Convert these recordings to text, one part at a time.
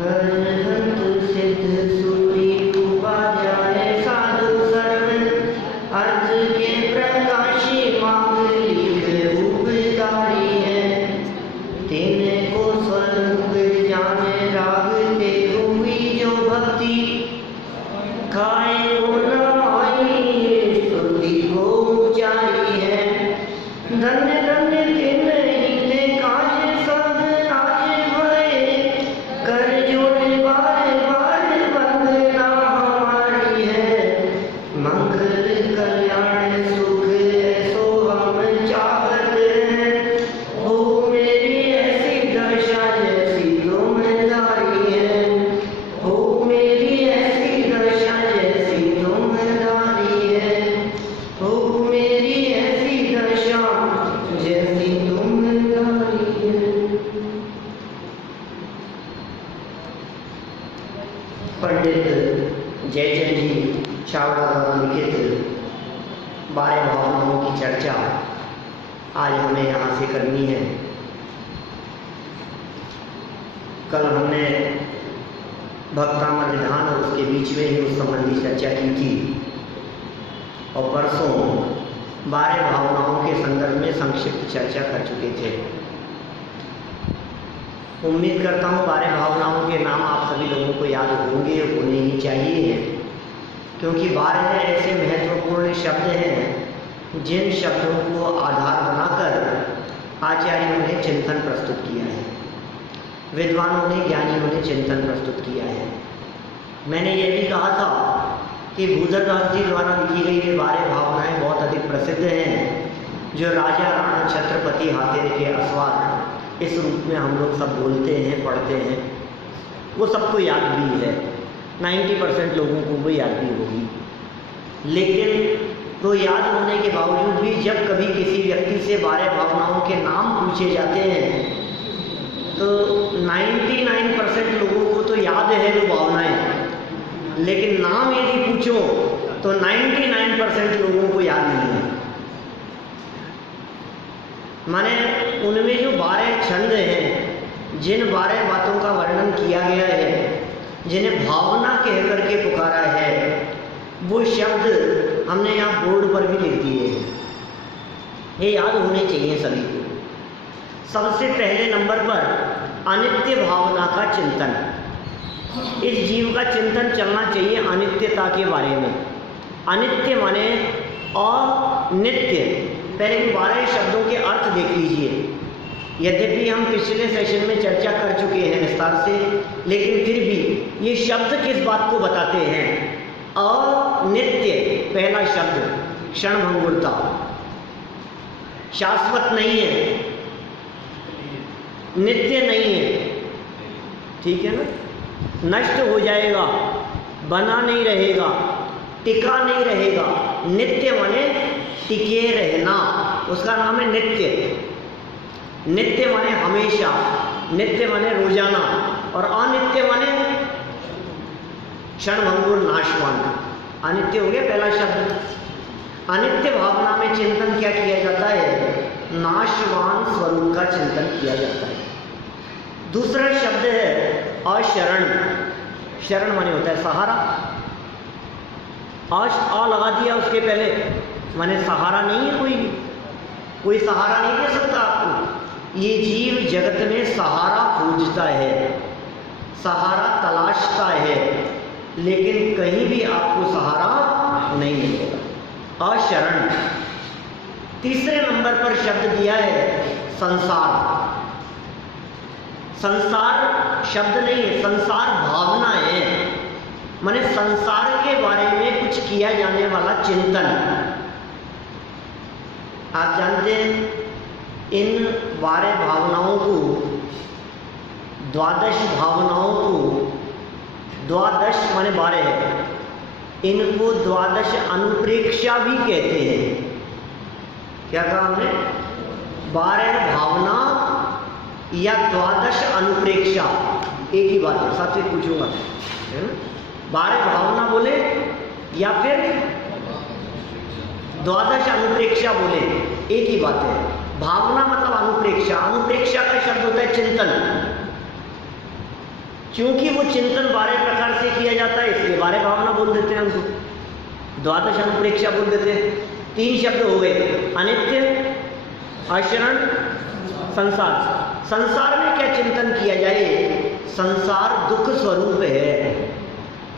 हरहत सिद्ध सूरी उपाध्याय साधु सर्व अर्थ के प्रकाशी मांग लिख उपकारी है। तिनको स्वरूप जाने रागते हुई जो भक्ति खाए को न आई स्तुति को ऊंचाई है। धन्य धन्य तिन हिते काज सब आज भये कर जोड़े बार बार वंदना हमारी है। मंगल कल्याण सुख ऐसो हम चाहत हैं। हो मेरी ऐसी दशा जैसी तुमदारी है। हो मेरी ऐसी दशा जैसी तुमदारी है। हो मेरी ऐसी दशा जैसी तुमदारी है। पंडित जयचंद जी चावड़ा द्वारा लिखित 12 भावनाओं की चर्चा आज हमें यहाँ से करनी है। कल हमने भक्तामृत ध्यान और उसके बीच में ही उस संबंधी चर्चा की थी और परसों 12 भावनाओं के संदर्भ में संक्षिप्त चर्चा कर चुके थे। उम्मीद करता हूँ 12 भावनाओं के नाम आप सभी लोगों को याद होंगे, होने ही चाहिए, क्योंकि 12 ऐसे महत्वपूर्ण शब्द हैं जिन शब्दों को आधार बनाकर आचार्यों ने चिंतन प्रस्तुत किया है, विद्वानों ने, ज्ञानियों ने चिंतन प्रस्तुत किया है। मैंने ये भी कहा था कि भूधरदास जी द्वारा लिखी गई ये 12 भावनाएं बहुत अधिक प्रसिद्ध हैं, जो राजा राणा छत्रपति हाथेर के अस्वार इस रूप में हम लोग सब बोलते हैं, पढ़ते हैं, वो सबको याद भी है, 90% लोगों को वो याद भी होगी। लेकिन तो याद होने के बावजूद भी जब कभी किसी व्यक्ति से 12 भावनाओं के नाम पूछे जाते हैं तो 99% लोगों को तो याद है वो भावनाएं, लेकिन नाम यदि पूछो तो 99% लोगों को याद नहीं है। माने उनमें जो 12 छंद हैं, जिन 12 बातों का वर्णन किया गया है, जिन्हें भावना कह करके पुकारा है, वो शब्द हमने यहाँ बोर्ड पर भी लिख दिए हैं। ये याद होने चाहिए सभी को। सबसे पहले नंबर पर अनित्य भावना का चिंतन। इस जीव का चिंतन चलना चाहिए अनित्यता के बारे में। अनित्य माने अनित्य। पहले इन 12 शब्दों के अर्थ देख लीजिए। यद्यपि हम पिछले सेशन में चर्चा कर चुके हैं विस्तार से, लेकिन फिर भी ये शब्द किस बात को बताते हैं? अनित्य पहला शब्द, क्षणभंगुरता, शाश्वत नहीं है, नित्य नहीं है, ठीक है ना, नष्ट हो जाएगा, बना नहीं रहेगा, टिका नहीं रहेगा। नित्य माने टिके रहना, उसका नाम है नित्य। नित्य माने हमेशा, नित्य माने रोजाना, और अनित्य माने क्षणभंगुर, नाशवान। अनित्य हो गया पहला शब्द। अनित्य भावना में चिंतन क्या किया जाता है? नाशवान स्वरूप का चिंतन किया जाता है। दूसरा शब्द है अशरण। शरण माने होता है सहारा। आ लगा दिया उसके पहले, माने सहारा नहीं है, कोई सहारा नहीं दे सकता आपको। ये जीव जगत में सहारा खोजता है, सहारा तलाशता है, लेकिन कहीं भी आपको सहारा नहीं मिलेगा। अशरण। तीसरे नंबर पर शब्द दिया है संसार। संसार शब्द नहीं है, संसार भावना है, माने संसार के बारे में कुछ किया जाने वाला चिंतन। आप जानते हैं इन 12 भावनाओं को, 12 भावनाओं को, 12 माने 12 है, इनको 12 अनुप्रेक्षा भी कहते हैं। क्या कहा हमने? 12 भावना या 12 अनुप्रेक्षा, एक ही बात है, सबसे पूछूंगा, है ना? 12 भावना बोले या फिर 12 अनुप्रेक्षा बोले, एक ही बात है। भावना मतलब अनुप्रेक्षा। अनुप्रेक्षा का शब्द होता है चिंतन। क्योंकि वो चिंतन 12 प्रकार से किया जाता है, इसलिए 12 भावना बोल देते हैं उनको, द्वादश अनुप्रेक्षा बोल देते हैं। 3 शब्द हो गए, अनित्य, अशरण, संसार। संसार में क्या चिंतन किया जाए? संसार दुख स्वरूप है,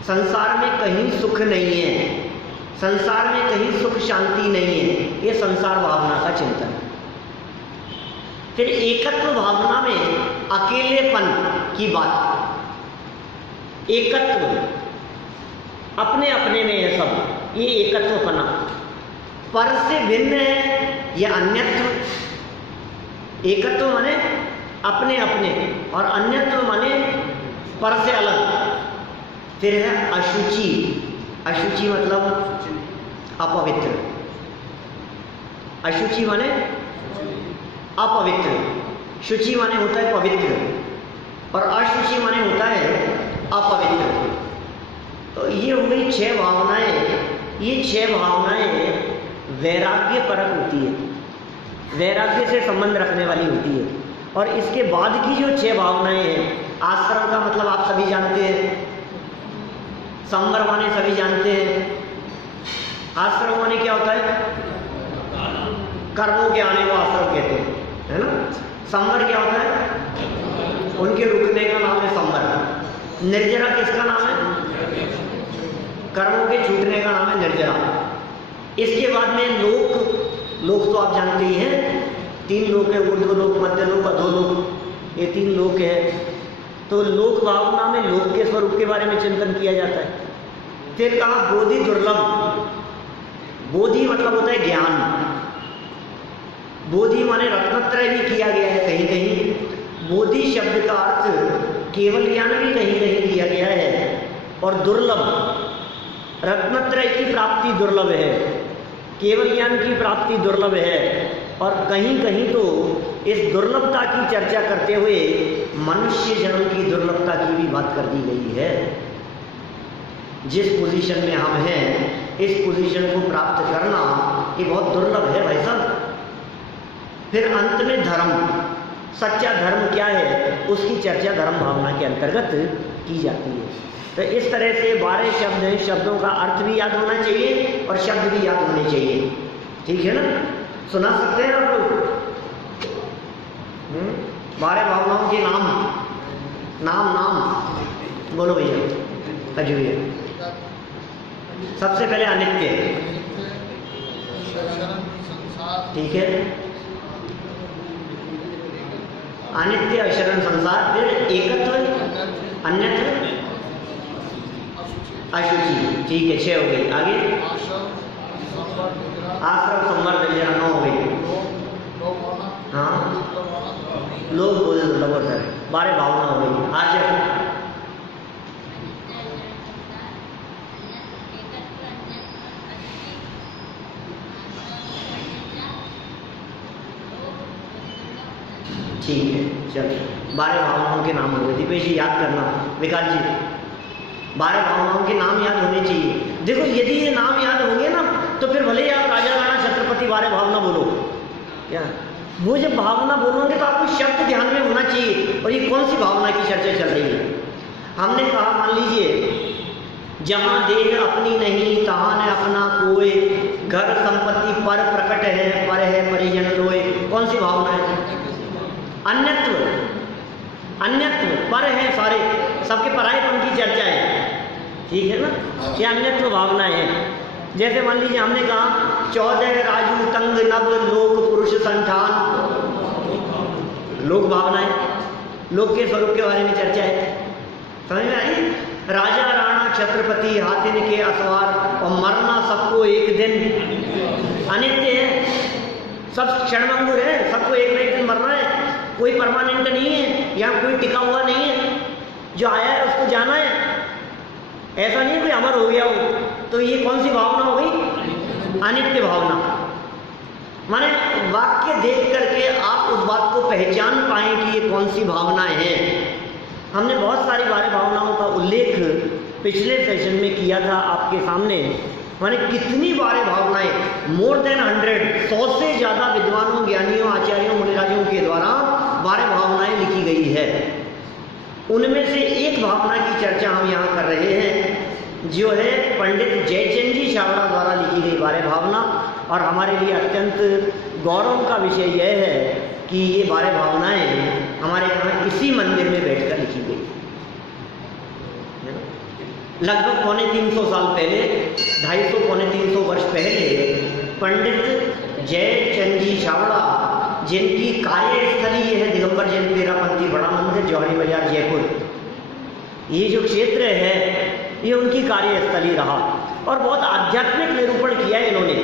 संसार में कहीं सुख नहीं है, संसार में कहीं सुख शांति नहीं है, ये संसार भावना का चिंतन। फिर एकत्व भावना में अकेलेपन की बात, एकत्व अपने अपने में है सब, ये एकत्वपना। पर से भिन्न है यह अन्यत्व। एकत्व माने अपने अपने और अन्यत्व माने पर से अलग। फिर है अशुचि। अशुचि मतलब अपवित्र। अशुचि माने अपवित्र, शुचि माने होता है पवित्र और अशुचि माने होता है अपवित्र। तो ये हो गई 6 भावनाएं। ये 6 भावनाएं वैराग्य परक होती है, वैराग्य से संबंध रखने वाली होती है। और इसके बाद की जो 6 भावनाएं हैं, आश्रम का मतलब आप सभी जानते हैं, संवर माने सभी जानते हैं, आश्रम माने क्या होता है? कर्मों के आने को आश्रम कहते हैं, है ना। संवर क्या होता है? उनके रुकने का नाम है संवर। निर्जरा किसका नाम है? कर्मों के छूटने का नाम है निर्जरा। इसके बाद में लोक। लोक तो आप जानते ही हैं, 3 लोक है, ऊर्ध्व लोक, मध्य लोक, अधोलोक, ये 3 लोक है। तो लोक भावना में लोक के स्वरूप के बारे में चिंतन किया जाता है। फिर कहा बोधि दुर्लभ। बोधि मतलब होता है ज्ञान। बोधि माने रत्नत्रय भी किया गया है कहीं कहीं। बोधि शब्द का अर्थ केवल ज्ञान भी कहीं कहीं किया गया है। और दुर्लभ, रत्नत्रय की प्राप्ति दुर्लभ है, केवल ज्ञान की प्राप्ति दुर्लभ है। और कहीं कहीं तो इस दुर्लभता की चर्चा करते हुए मनुष्य जन्म की दुर्लभता की भी बात कर दी गई है। जिस पोजीशन में हम हैं, इस पोजीशन को प्राप्त करना ये बहुत दुर्लभ है भाई साहब। फिर अंत में धर्म, सच्चा धर्म क्या है, उसकी चर्चा धर्म भावना के अंतर्गत की जाती है। तो इस तरह से 12 शब्द हैं, शब्दों का अर्थ भी याद होना चाहिए और शब्द भी याद होने चाहिए, ठीक है ना। सुना सकते हैं आप लोग? 12 भावनाओं के नाम, नाम बोलो भैया, अजू भैया। सबसे पहले अनित्य, ठीक है, अनित्य, अशरण, संसार। फिर एकत्व, अन्यत्व, अशुचि, ठीक है, 6 हो गई। आगे आश्रम, संवर, निर्जरा, 9 हो गई। हाँ, लोग बोले दुर्लभ होता है, 12 भावना हो गई। आज ठीक है, चलिए 12 भावनाओं के नाम हो गए। दीपेश जी याद करना, विकास जी 12 भावनाओं के नाम याद होने चाहिए। देखो यदि ये नाम याद होंगे ना तो फिर भले ही आप राजा राणा छत्रपति 12 भावना बोलो, क्या वो जब भावना बोलोगे तो आपको शब्द ध्यान में होना चाहिए। और ये कौन सी भावना की चर्चा चल रही है? हमने कहा मान लीजिए जहाँ देह अपनी नहीं तहाँ न अपना कोई, घर संपत्ति पर प्रकट है, पर है परिजन रोए। कौन सी भावना है? अन्यत्व, अन्यत्व, पर है सारे, सबके परायेपन की चर्चा है, ठीक है ना। ये अन्यत्व भावना है। जैसे मान लीजिए हमने कहा 14 राजू तंग नव लोक पुरुष संठान, लोक भावना है, लोक के स्वरूप के बारे में चर्चा है, समझ में आई। राजा राणा छत्रपति हाथिन के असवार, और मरना सबको एक दिन, अनित्य है, सब क्षणभंगुर है, सबको एक न एक दिन मरना है, कोई परमानेंट नहीं है, यहाँ कोई टिका हुआ नहीं है, जो आया है उसको जाना है, ऐसा नहीं है कोई अमर हो गया हो। तो ये कौन सी भावना हो गई? अनित्य भावना। माने वाक्य देख करके आप उस बात को पहचान पाएं कि ये कौन सी भावनाएं हैं। हमने बहुत सारी 12 भावनाओं का उल्लेख पिछले सेशन में किया था आपके सामने। माने कितनी 12 भावनाएं, मोर देन 100 से ज़्यादा विद्वानों, ज्ञानियों, आचार्यों, मुनिराजों के द्वारा 12 भावनाएं लिखी गई है। उनमें से एक भावना की चर्चा हम यहाँ कर रहे हैं, जो है पंडित जयचंद जी छाबड़ा द्वारा लिखी गई 12 भावना। और हमारे लिए अत्यंत गौरव का विषय यह है कि ये 12 भावनाएं हमारे यहाँ इसी मंदिर में बैठकर लिखी गई। लगभग 250 साल पहले, 250 पौने 300 वर्ष पहले पंडित जयचंद जी छाबड़ा, जिनकी कार्यस्थली ये है दिगंबर जैन तेरापंथी बड़ा मंदिर, जौहरी बाजार, जयपुर, ये जो क्षेत्र है ये उनकी कार्यस्थली रहा। और बहुत आध्यात्मिक निरूपण किया है इन्होंने,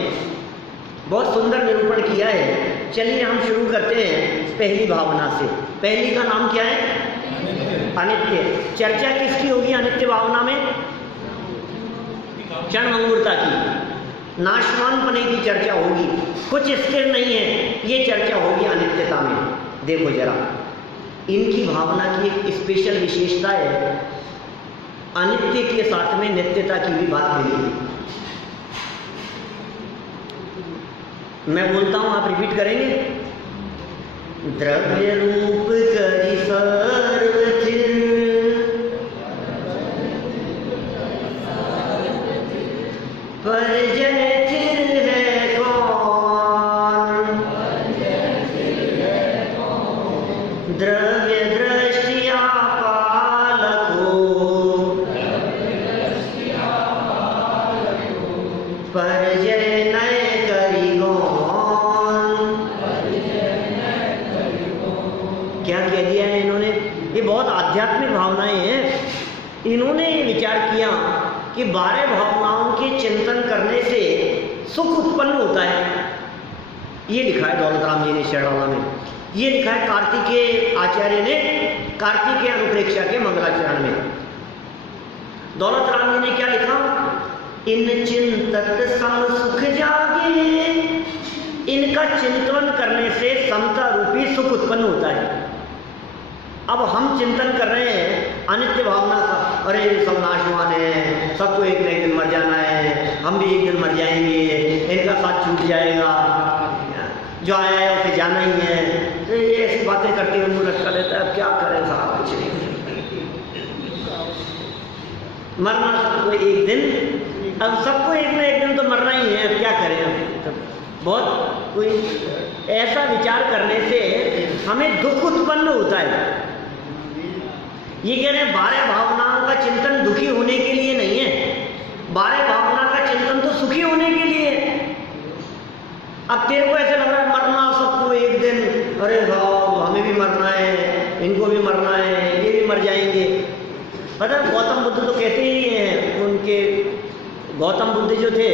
बहुत सुंदर निरूपण किया है। चलिए हम शुरू करते हैं पहली भावना से। पहली का नाम क्या है? अनित्य। चर्चा किसकी होगी अनित्य भावना में? क्षणभंगुरता की, नाशवानपने की चर्चा होगी। कुछ स्थिर नहीं है, ये चर्चा होगी अनित्यता में। देखो जरा, इनकी भावना की एक स्पेशल विशेषता है, अनित्य के साथ में नित्यता की भी बात मिलेगी। मैं बोलता हूं, आप रिपीट करेंगे। द्रव्य रूप करि सर्वथिर, परजय थिर है कौन, द्रव्य दृष्टिया पालको, परजय नय करि कौन। क्या कह दिया है इन्होंने? ये बहुत आध्यात्मिक भावनाएं हैं। इन्होंने ये विचार किया कि 12 भावनाओं के चिंतन करने से सुख उत्पन्न होता है। ये लिखा है दौलत राम जी ने शरणाला में, ये लिखा है कार्तिकेय आचार्य ने कार्तिकेय अनुप्रेक्षा के मंगलाचरण में। दौलत राम जी ने क्या लिखा? इन चिंतत सम सुख जागे, इनका चिंतन करने से समता रूपी सुख उत्पन्न होता है। अब हम चिंतन कर रहे हैं अनित्य भावना का, अरे सब नाशवान है, सबको एक न एक दिन मर जाना है, हम भी एक दिन मर जाएंगे, इनका साथ छूट जाएगा, जो आया है उसे जाना ही है। तो ये ऐसी बातें करके मुंह रखा लेता है। क्या करें साहब, कुछ नहीं, मरना सबको एक दिन, अब सबको एक न एक दिन तो मरना ही है, अब क्या करें। अब बहुत कोई ऐसा विचार करने से हमें दुख उत्पन्न होता है। ये कह रहे हैं 12 भावनाओं का चिंतन दुखी होने के लिए नहीं है, 12 भावना का चिंतन तो सुखी होने के लिए है। अब तेरे को ऐसे लग रहा है मरना सबको एक दिन, अरे भाव हमें भी मरना है, इनको भी मरना है, ये भी मर जाएंगे। पता है गौतम बुद्ध तो कहते ही हैं, उनके गौतम बुद्ध जो थे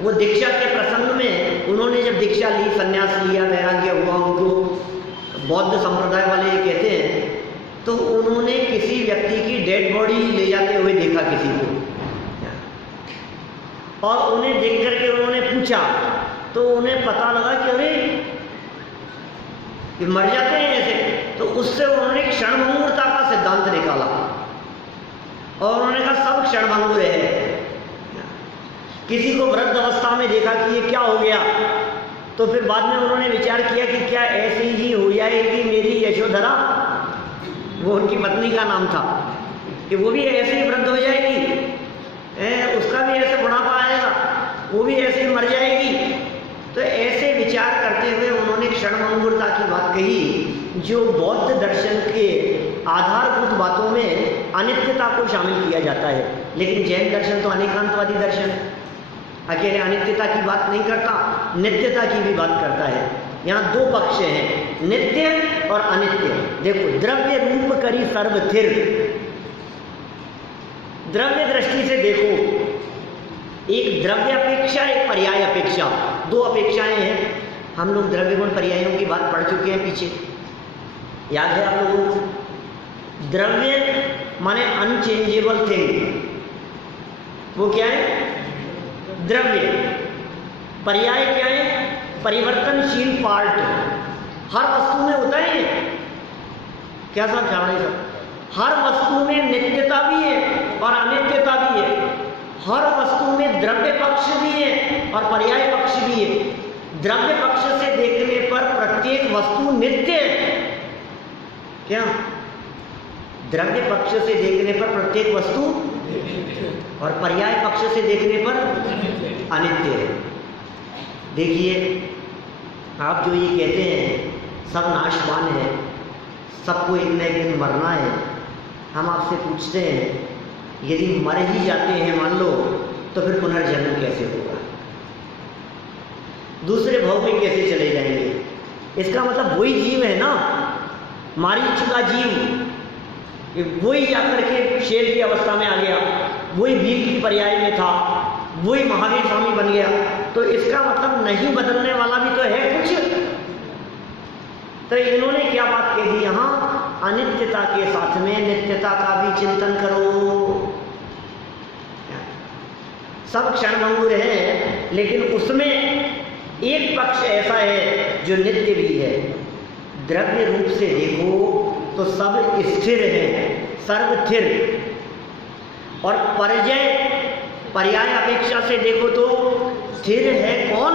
वो दीक्षा के प्रसंग में, उन्होंने जब दीक्षा ली, संन्यास लिया, वैराग्य हुआ उनको, बौद्ध संप्रदाय वाले ये कहते हैं, तो उन्होंने किसी व्यक्ति की डेड बॉडी ले जाते हुए देखा किसी को, और उन्हें देख करके उन्होंने पूछा, तो उन्हें पता लगा कि अरे ये मर जाते हैं ऐसे। तो उससे उन्होंने क्षणभंगुरता का सिद्धांत निकाला और उन्होंने कहा सब क्षणभंगुर है। किसी को वृद्ध अवस्था में देखा कि ये क्या हो गया, तो फिर बाद में उन्होंने विचार किया कि क्या ऐसे ही हो जाएगी मेरी यशोधरा, वो उनकी पत्नी का नाम था, कि वो भी ऐसे ही वृद्ध हो जाएगी, उसका भी ऐसे बुढ़ापा आएगा, वो भी ऐसे ही मर जाएगी। तो ऐसे विचार करते हुए उन्होंने क्षणभंगुरता की बात कही, जो बौद्ध दर्शन के आधारभूत बातों में अनित्यता को शामिल किया जाता है। लेकिन जैन दर्शन तो अनेकांतवादी दर्शन है, अकेले अनित्यता की बात नहीं करता, नित्यता की भी बात करता है। यहाँ दो पक्ष हैं, नित्य और अनित्य। देखो, द्रव्य रूप करी सर्वथिर, द्रव्य दृष्टि से देखो, एक द्रव्य अपेक्षा, एक पर्याय अपेक्षा, दो अपेक्षाएं हैं। हम लोग द्रव्य गुण पर्यायों की बात पढ़ चुके हैं पीछे, याद है आप लोगों को? द्रव्य माने अनचेंजेबल थिंग, वो क्या है? द्रव्य। पर्याय क्या है? परिवर्तनशील पार्ट। हर वस्तु में होता है ये, क्या साहब ख्याल है सब? हर वस्तु में नित्यता भी है और अनित्यता भी है। हर वस्तु में द्रव्य पक्ष भी है और पर्याय पक्ष भी है। द्रव्य पक्ष से देखने पर प्रत्येक वस्तु नित्य है। क्या? द्रव्य पक्ष से देखने पर प्रत्येक वस्तु और पर्याय पक्ष से देखने पर अनित्य है। देखिए, आप जो ये कहते हैं सब नाशवान है, सबको एक न एक दिन मरना है, हम आपसे पूछते हैं यदि मर ही जाते हैं मान लो, तो फिर पुनर्जन्म कैसे होगा? दूसरे भव में कैसे चले जाएंगे? इसका मतलब वही जीव है ना, मारीच का जीव, वही जाकर के शेर की अवस्था में आ गया, वही भील की पर्याय में था, वही महावीर स्वामी बन गया। तो इसका मतलब नहीं बदलने वाला भी तो है कुछ। तो इन्होंने क्या बात कह दी यहाँ, अनित्यता के साथ में नित्यता का भी चिंतन करो। सब क्षणभंगुर है, लेकिन उसमें एक पक्ष ऐसा है जो नित्य भी है। द्रव्य रूप से देखो तो सब स्थिर है, सर्वस्थिर, और पर्याय अपेक्षा से देखो तो स्थिर है कौन?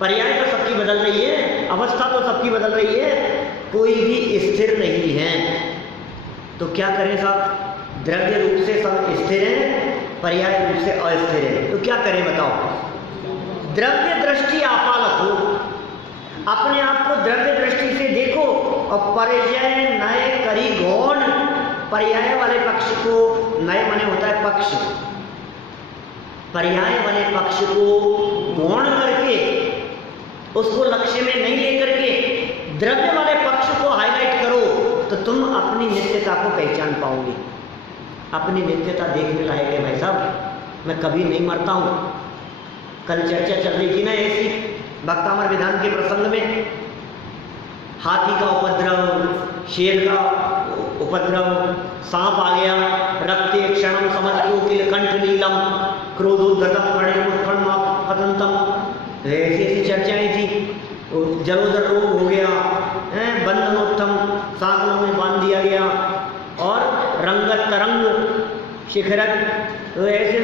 पर्याय तो सबकी बदल रही है, अवस्था तो सबकी बदल रही है, कोई भी स्थिर नहीं है। तो क्या करें साहब? द्रव्य रूप से सब स्थिर है, पर्याय रूप से अस्थिर है, तो क्या करें बताओ? द्रव्य दृष्टि आपालक हो, अपने आप को द्रव्य दृष्टि से देखो, और पर्याय नए करी गौण, पर्याय वाले पक्ष को, नए माने होता है पक्ष, पर्याय वाले पक्ष को गौण करके उसको लक्ष्य में नहीं लेकर के द्रव्य वाले पक्ष को हाईलाइट करो, तो तुम अपनी नित्यता को पहचान पाओगे। अपनी नित्यता देखने लायक है भाई साहब। मैं कभी नहीं मरता हूँ। कल चर्चा चल रही थी ना ऐसी भक्तामर विधान के प्रसंग में, हाथी का उपद्रव, शेर का उपद्रव, सांप आ गया, रक्ते क्षणम समझो किल कंठ नीलम क्रोधोद्धतम प्रणयोत्पन्न पतंतम, ऐसी ऐसी चर्चाएं थी। जलोदर रोग हो गया, बंधनोत्तम, सागरों में बांध दिया गया, और रंगत तरंग शिखरक, तो ऐसे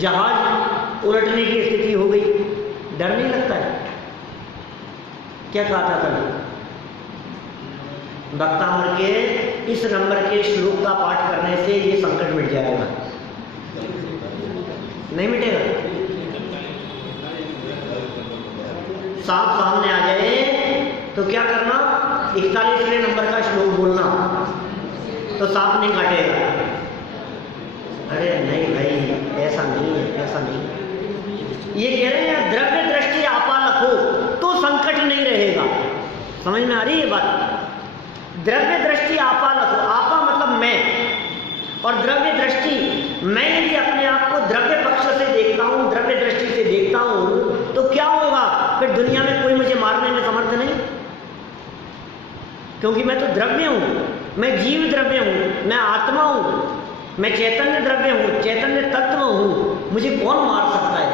जहाज उलटने की स्थिति हो गई। डर नहीं लगता है? क्या कहा था कल? भक्तामर के इस नंबर के श्लोक का पाठ करने से ये संकट मिट जाएगा। नहीं मिटेगा? सांप सामने आ जाए तो क्या करना? 41वें नंबर का श्लोक बोलना, तो सांप नहीं काटेगा। अरे नहीं भाई, ऐसा नहीं है, ऐसा नहीं। ये कह रहे हैं द्रव्य दृष्टि आपालक हो तो संकट नहीं रहेगा। समझ में आ रही है बात? द्रव्य दृष्टि आपालक हो, आपा मतलब मैं, और द्रव्य दृष्टि, मैं यदि अपने आप को द्रव्य पक्ष से देखता हूँ, द्रव्य दृष्टि से देखता हूँ, तो क्या होगा? फिर दुनिया में कोई मुझे मारने में समर्थ नहीं, क्योंकि मैं तो द्रव्य हूँ, मैं जीव द्रव्य हूँ, मैं आत्मा हूँ, मैं चैतन्य द्रव्य हूँ, चैतन्य तत्व हूँ। मुझे कौन मार सकता है?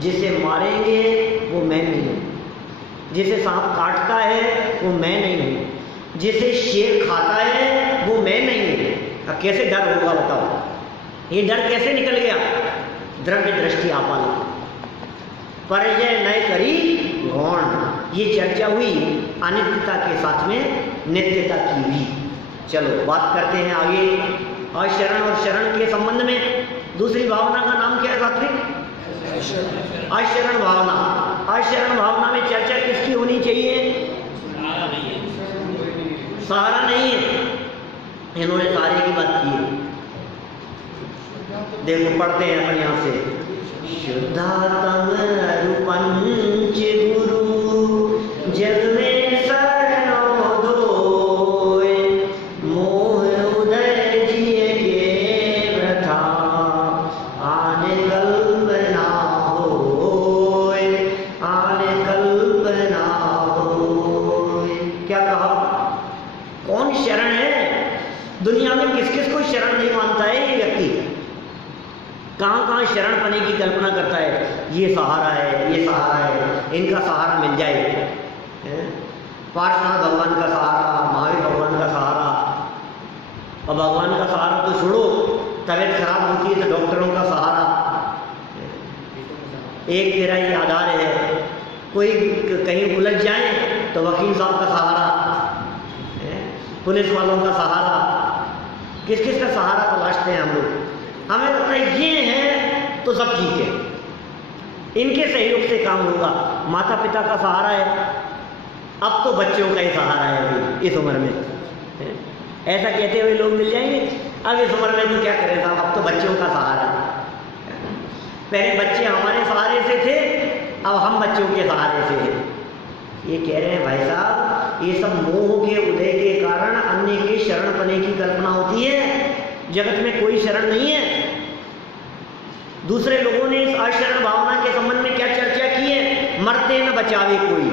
जिसे मारेंगे वो मैं नहीं हूँ, जिसे सांप काटता है वो मैं नहीं हूँ, जिसे शेर खाता है वो मैं नहीं हूँ। अब कैसे डर होगा बताओ? ये डर कैसे निकल गया? द्रव्य दृष्टि आपालक, पर्याय नए करी गौण। ये चर्चा हुई अनित्यता के साथ में नित्यता की भी। चलो बात करते हैं आगे अशरण और शरण के संबंध में। दूसरी भावना का नाम क्या है सात्विक? अशरण भावना। अशरण भावना में चर्चा किसकी होनी चाहिए? सहारा नहीं है। इन्होंने सहारे की बात की है। देखो पढ़ते हैं अपन यहां से, शुद्धातम रूपंच गुरु जग में शरणो दोय, मोह उदय जिए के व्रथा आने कल्पना होय, आने कल्पना होय। क्या कहा? कौन शरण है? दुनिया में किस किस को शरण नहीं मानता है ये व्यक्ति? कहाँ कहाँ शरण पने की कल्पना करता है, ये सहारा है, ये सहारा है, इनका सहारा मिल जाए। पार्श्वनाथ भगवान का सहारा, महावीर भगवान का सहारा, और भगवान का सहारा तो छोड़ो, तबीयत खराब होती है तो डॉक्टरों का सहारा। एक तेरा ही आधार है, कोई कहीं उलझ जाए तो वकील साहब का सहारा, पुलिस वालों का सहारा, किस किस का सहारा तलाशते हैं हम लोग। हमें लगता है ये है तो सब ठीक है, इनके सहयोग से काम होगा। माता पिता का सहारा है, अब तो बच्चों का ही सहारा है अभी इस उम्र में। ऐसा कहते हुए लोग मिल जाएंगे, अब इस उम्र में तो क्या करें साहब, अब तो बच्चों का सहारा है। पहले बच्चे हमारे सहारे से थे, अब हम बच्चों के सहारे से हैं। ये कह रहे हैं भाई साहब, ये सब मोह के उदय के कारण अन्य के शरण पने की कल्पना होती है। जगत में कोई शरण नहीं है। दूसरे लोगों ने इस अशरण भावना के संबंध में क्या चर्चा की है, मरते न बचावे कोई।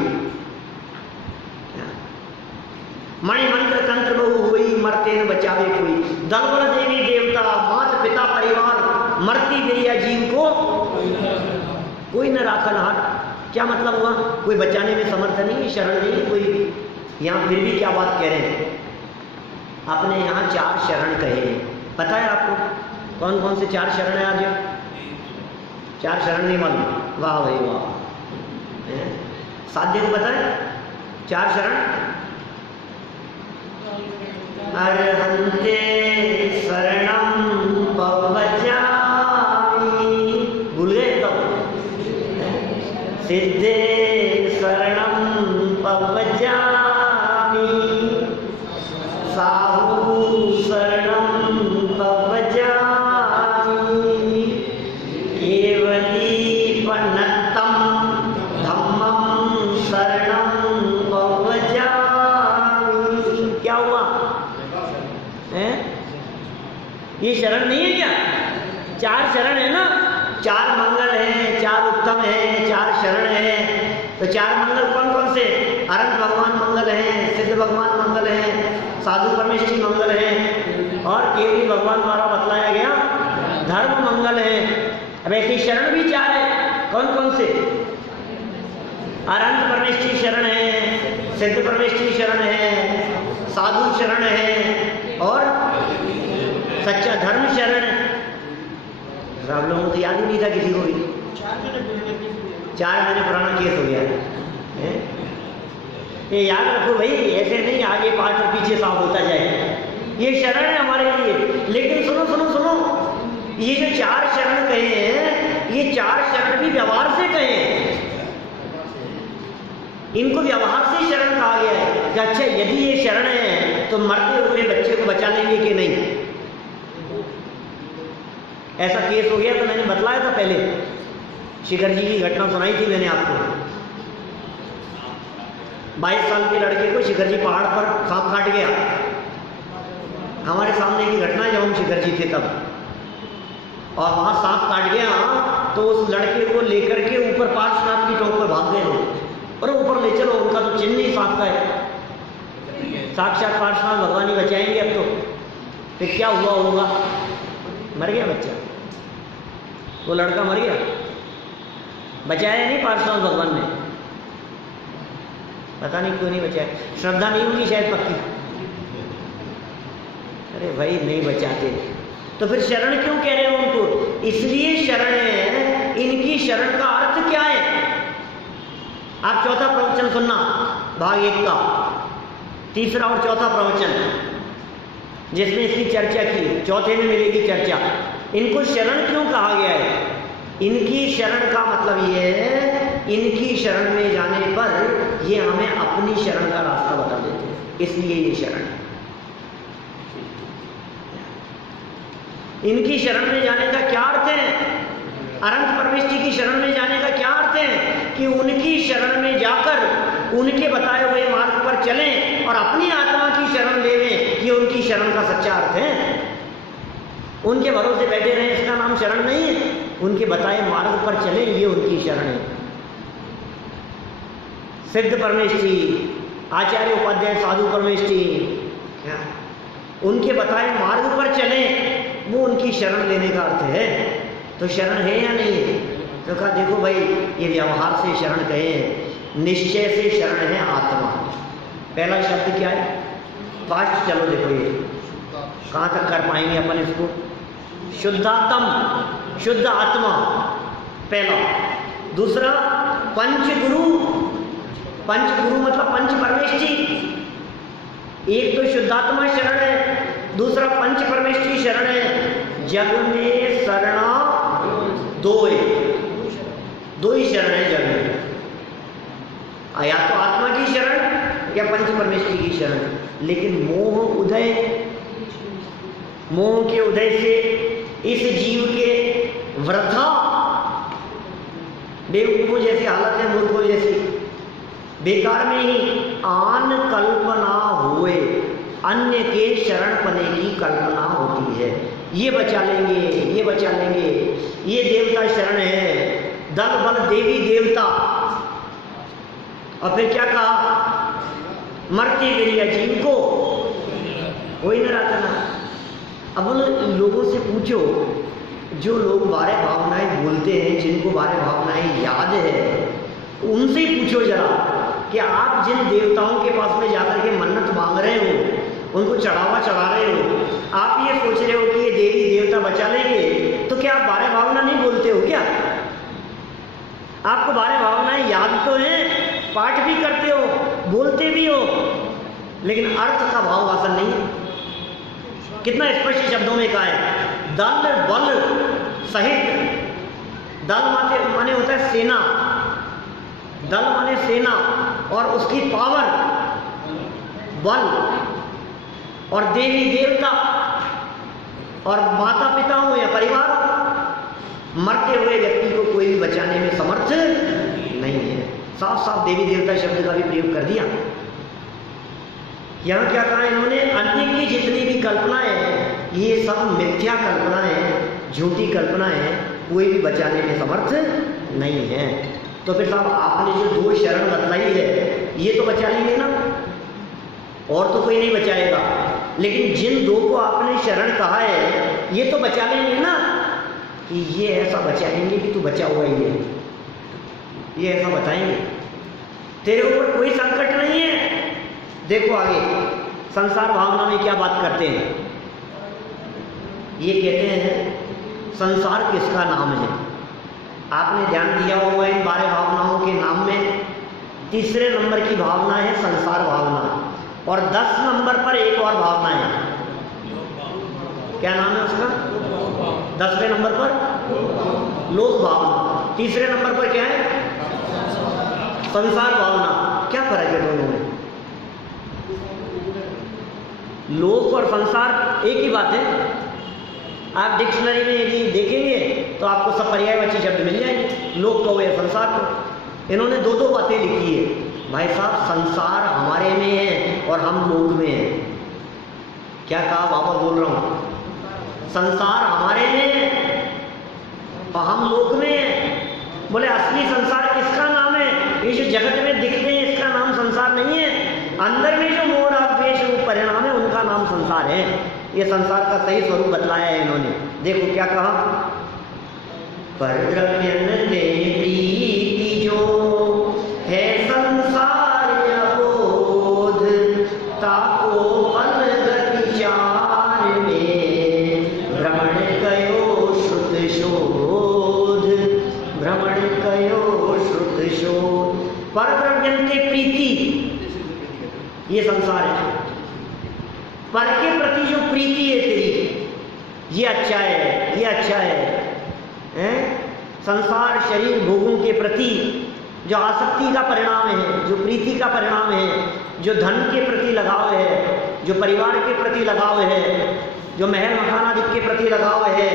मणिमंत्र तंत्र बहु हुई, मरते न बचावे कोई। दलबल देवी देवता मात पिता परिवार, मरती गैया जीव को कोई न राखन हार। क्या मतलब हुआ, कोई बचाने में समर्थ नहीं, शरण नहीं कोई। यहाँ फिर भी क्या बात कह रहे हैं, अपने यहाँ 4 शरण कहे हैं। पता है आपको कौन कौन से 4 शरण है? आज 4 शरण नहीं मालूम? वाह भाई वाह। साध्य को पता है 4 शरण? अरहंते शरणम पवज्जामि, भूल गए तब? सिद्धे शरणम पवज्जामि, साहु शरणम पवज्जामि, केवली पन्नतम धम्मम शरणम पवज्जामि। क्या हुआ है? ये शरण नहीं है क्या? 4 शरण है ना, 4 मंगल है, 4 उत्तम है, 4 शरण है। तो 4 मंगल कौन कौन से? अनंत भगवान मंगल है, सिद्ध भगवान मंगल है, साधु परमेष्ठी मंगल है, और केवली भगवान द्वारा बतलाया गया धर्म मंगल है। अब ऐसी शरण भी 4 है। कौन कौन से? अनंत परमेष्ठी शरण है, सिद्ध परमेष्ठी शरण है, साधु शरण है, और सच्चा धर्म शरण है। सब लोगों को याद ही नहीं था किसी को भी। 4 महीने पुराना केस हो गया है। ये याद रखो भाई, ऐसे नहीं आगे पाठ और पीछे साफ होता जाए। ये शरण है हमारे लिए। लेकिन सुनो सुनो सुनो, ये जो 4 शरण कहे हैं, ये 4 शरण भी व्यवहार से कहे हैं। इनको व्यवहार से शरण कहा गया है कि अच्छा यदि ये शरण है तो मरते हुए बच्चे को बचा लेंगे कि नहीं। ऐसा केस हो गया तो मैंने बतलाया था पहले, शिखर जी की घटना सुनाई थी मैंने आपको। 22 साल के लड़के को शिखर जी पहाड़ पर सांप काट गया। हमारे सामने की घटना जब हम शिखर जी थे तब, और वहां सांप काट गया तो उस लड़के को लेकर के ऊपर पार्श्वनाथ की टोंक पर भाग गए लोग, और ऊपर ले चलो, उनका तो चिन्ह ही सांप का है। साक्षात पार्श्वनाथ भगवान ही बचाएंगे अब तो। फिर क्या हुआ होगा? मर गया बच्चा, वो लड़का मर गया, बचाया नहीं पार्श्वनाथ भगवान ने। पता नहीं क्यों नहीं बचाया, श्रद्धा नहीं होगी शायद पक्की। अरे भाई नहीं बचाते तो फिर शरण क्यों कह रहे हैं उनको? इसलिए शरण है। इनकी शरण का अर्थ क्या है? आप चौथा प्रवचन सुनना, भाग 1 का 3रा और 4था प्रवचन, जिसमें इसकी चर्चा की। चौथे में मिलेगी चर्चा। इनको शरण क्यों कहा गया है? इनकी शरण का मतलब ये है, इनकी शरण में जाने पर ये हमें अपनी शरण का रास्ता बता देते हैं, इसलिए ये शरण है। इनकी शरण में जाने का क्या अर्थ है? अनंत परमेष्ठी की शरण में जाने का क्या अर्थ है? कि उनकी शरण में जाकर उनके बताए हुए मार्ग पर चलें और अपनी आत्मा की शरण लेवें। ये उनकी शरण का सच्चा अर्थ है। उनके भरोसे बैठे रहें, इसका नाम शरण नहीं है। उनके बताए मार्ग पर चलें, ये उनकी शरण है। सिद्ध परमेष्ठी, आचार्य उपाध्याय साधु परमेष्ठी, क्या उनके बताए मार्ग पर चलें, वो उनकी शरण लेने का अर्थ है। तो शरण है या नहीं है? तो कहा देखो भाई, ये व्यवहार से शरण कहे हैं, निश्चय से शरण है आत्मा। पहला शब्द क्या है? फास्ट चलो देखो, ये कहाँ तक कर पाएंगे अपन इसको? शुद्धात्म, शुद्ध आत्मा पहला। दूसरा पंचगुरु, पंचगुरु मतलब पंच परमेष्ठी। एक तो शुद्धात्मा शरण है, दूसरा पंच परमेष्ठी परमेष्टि शरण है, जग में शरणा दो है, दो ही शरण है जग में, या तो आत्मा की शरण या पंच परमेष्टि की शरण। लेकिन मोह उदय, मोह के उदय से इस जीव के वृथा बेवकूफों जैसी हालत है, मूर्खों जैसी, बेकार में ही आन कल्पना हुए, अन्य के शरण पने की कल्पना होती है। ये बचा लेंगे, ये बचा लेंगे, ये देवता शरण है, दल बल देवी देवता। और फिर क्या कहा, मरती गिरिया जीव को कोई न रखना। अब उन लोगों से पूछो जो लोग बारह भावनाएं बोलते हैं, जिनको बारह भावनाएं याद है, उनसे ही पूछो जरा कि आप जिन देवताओं के पास में जाकर के मन्नत मांग रहे हो, उनको चढ़ावा चढ़ा रहे हो, आप ये सोच रहे हो कि ये देवी देवता बचा लेंगे, तो क्या आप बारह भावना नहीं बोलते हो क्या? आपको बारह भावनाएं याद तो हैं, पाठ भी करते हो, बोलते भी हो, लेकिन अर्थ का भाव वासन नहीं है। कितना स्पष्ट शब्दों में कहा है, दल बल सहित। दल माने होता है सेना, दल माने सेना, और उसकी पावर, बल, और देवी देवता, और माता पिता हो या परिवार, मरते हुए व्यक्ति को कोई भी बचाने में समर्थ नहीं है। साफ साफ देवी देवता शब्द का भी प्रयोग कर दिया। यहाँ क्या कहा इन्होंने, अन्य की जितनी भी कल्पनाएं हैं, ये सब मिथ्या कल्पनाएं हैं, झूठी कल्पनाएं हैं, कोई भी बचाने में समर्थ नहीं है। तो फिर साहब आपने जो दो शरण बतलाई है, ये तो बचा लेंगे ना, और तो कोई नहीं बचाएगा। लेकिन जिन दो को आपने शरण कहा है, ये तो बचा लेंगे ना, कि ये ऐसा बचाएंगे कि तू बचा हुआ ही है, ये ऐसा बताएंगे, तेरे ऊपर कोई संकट नहीं है। देखो आगे संसार भावना में क्या बात करते हैं, ये कहते हैं संसार किसका नाम है। आपने ध्यान दिया होगा इन बारह भावनाओं के नाम में तीसरे नंबर की भावना है संसार भावना, और 10 नंबर पर एक और भावना है, क्या नाम है उसका? 10वें नंबर पर लोक भावना, तीसरे नंबर पर क्या है? संसार भावना। क्या फर्क है दोनों में? लोक और संसार एक ही बात है। आप डिक्शनरी में यदि देखेंगे तो आपको सब पर्यायवाची शब्द मिल जाएंगे, लोक को या संसार को। इन्होंने दो दो बातें लिखी है। भाई साहब, संसार हमारे में है और हम लोक में हैं। क्या कहा? वापस बोल रहा हूँ, संसार हमारे में है और हम लोक में हैं। बोले असली संसार किसका नाम है? ये जो जगत में दिखते हैं इसका नाम संसार नहीं है, अंदर में जो मोह राग द्वेष रूप परिणाम है उनका नाम संसार है। ये संसार का सही स्वरूप बतलाया है इन्होंने। देखो क्या कहा, परद्रव्यन ते प्रीति जो है संसार अबोध, ताको फल गति चार में भ्रमण कयो श्रुत शोध, भ्रमण कयो श्रुत शोध। परद्रव्यन ते प्रीति, ये संसार है। पर के प्रति जो प्रीति है तेरी, ये अच्छा है, ये अच्छा है, संसार शरीर भोगों के प्रति जो आसक्ति का परिणाम है, जो प्रीति का परिणाम है, जो धन के प्रति लगाव है, जो परिवार के प्रति लगाव है, जो महल मकान आदि के प्रति लगाव है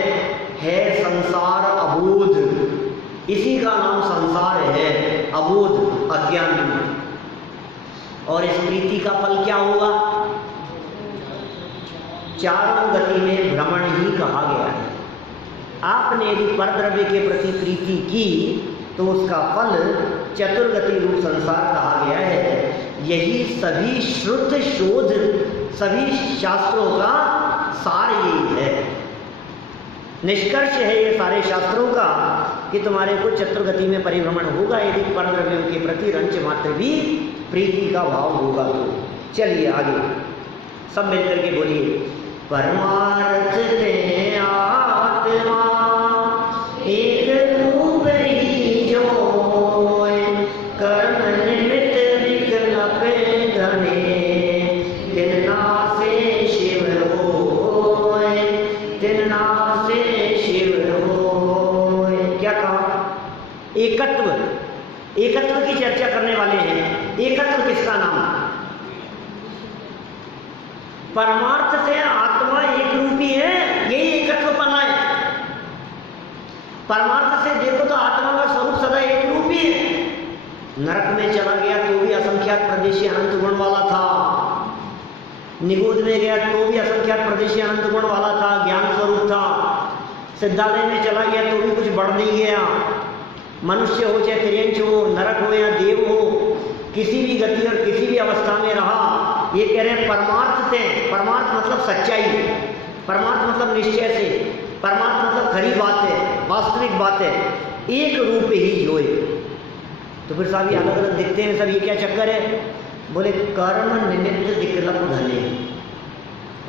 संसार अबोध। इसी का नाम संसार है, अबोध, अज्ञान। और इस प्रीति का फल क्या होगा? चारों गति में भ्रमण ही कहा गया है। आपने यदि परद्रव्य के प्रति प्रीति की तो उसका फल चतुर्गति रूप संसार कहा गया है। यही सभी श्रुत शोध, सभी शास्त्रों का सार यही है। निष्कर्ष है ये सारे शास्त्रों का कि तुम्हारे को चतुर्गति में परिभ्रमण होगा यदि परद्रव्यों के प्रति रंच मात्र भी प्रीति का भाव होगा तो। चलिए आगे सब मिलकर के बोलिए, परमार्थ ते आत्मा एक रूप ही जोय, कर्म निमित्त विकल्प घने, दिन नासे शिव होय, परमार्थ से आत्मा एक रूपी है, यही एकत्वपना है। परमार्थ से देखो तो आत्मा का स्वरूप सदा एक रूपी है। नरक में चला गया तो भी असंख्यात प्रदेशी अनंत गुण वाला था, निगोद में गया तो भी असंख्यात प्रदेशी अनंत गुण वाला था, ज्ञान स्वरूप था। सिद्धालय में चला गया तो भी कुछ बढ़ नहीं गया। मनुष्य हो चाहे त्रियंच हो, नरक हो या देव हो, किसी भी गति और किसी भी अवस्था में रहा। ये कह रहे हैं परमार्थ थे। परमार्थ मतलब सच्चाई, परमार्थ मतलब निश्चय से, परमार्थ मतलब खरी बात है, वास्तविक बात है, एक रूप ही होए। तो फिर साहब ये अलग अलग दिखते हैं सब, ये क्या चक्कर है? बोले कर्म निमित्त विकल्प घने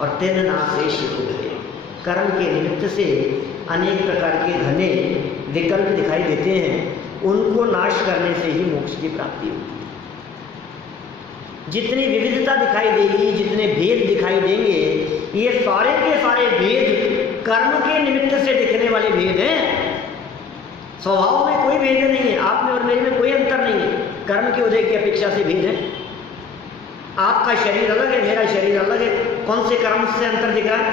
और तेन नाशेष हुए। कर्म के निमित्त से अनेक प्रकार के घने विकल्प दिखाई देते हैं, उनको नाश करने से ही मोक्ष की प्राप्ति होगी। जितनी विविधता दिखाई देगी, जितने भेद दिखाई देंगे, ये सारे के सारे भेद कर्म के निमित्त से दिखने वाले भेद हैं। स्वभाव में कोई भेद नहीं है, आप में और मेरे में कोई अंतर नहीं है। कर्म के उदय की अपेक्षा से भेद है। आपका शरीर अलग है, मेरा शरीर अलग है। कौन से कर्म से अंतर दिख रहा है?